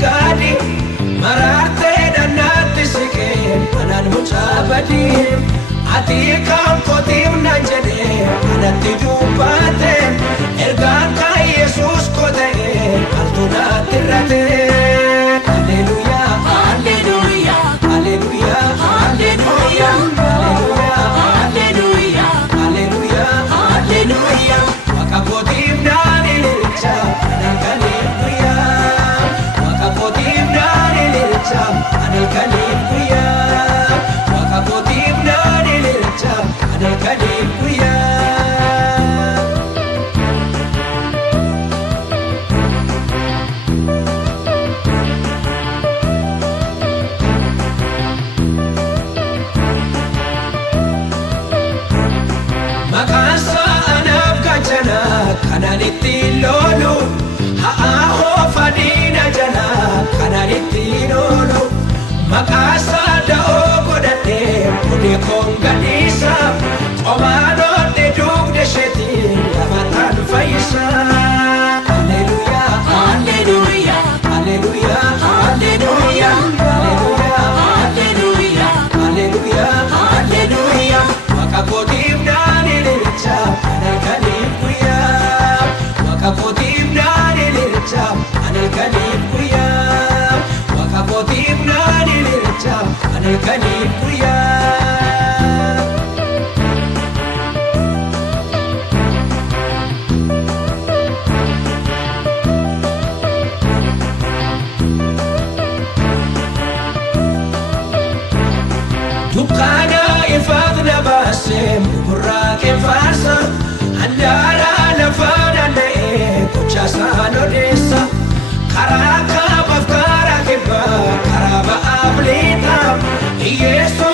Gadi marate danatti sike anan mucabadi ati kam kotim najede anatti dubate ergan ka Jesus kote altuna tirate Alleluia Alleluia Alleluia Alleluia Alleluia Alleluia Alleluia wakakotim nani licha anakani Makasa anaf kachana kananitti lolu ha'aho fadina jana kananitti lolu Makasa da'o godhate kuni konganisa Omano de dugde sheti lamatan faisa Alleluia Alleluia Alleluia Alleluia Alleluia Alleluia Alleluia Wakakotim nani licha anakanim kuya Wakakotim nani licha anakanim kuya Wakakotim nani licha anakanim kuya Dukana ifadna basem burake farsa andara lafana ne kucha sano desa karaka bafkara keba karaba ablita Yesu